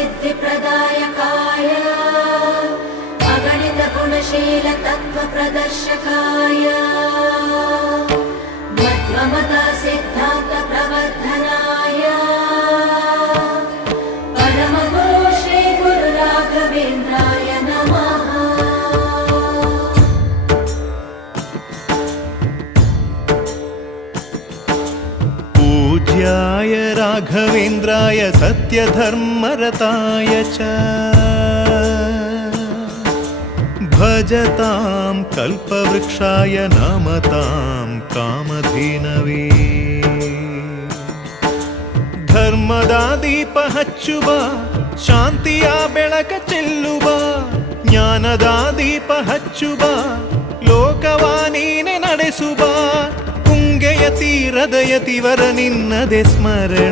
सिद्धिप्रदायकाय अगणित पूज्याय राघवेन्द्राय सत्यधर्मरताय च भजतां कल्पवृक्षाय नमतां कामधेनवे ಧರ್ಮದ ದೀಪ ಹಚ್ಚುವ ಶಾಂತಿಯ ಬೆಳಕ ಚೆಲ್ಲುವ ಜ್ಞಾನದ ದೀಪ ಹಚ್ಚುವ ಲೋಕವ ನೀನೆ ನಡೆಸುವ ತುಂಗೆಯ ತೀರದ ಯತಿವರ ನಿನ್ನದೆ ಸ್ಮರಣ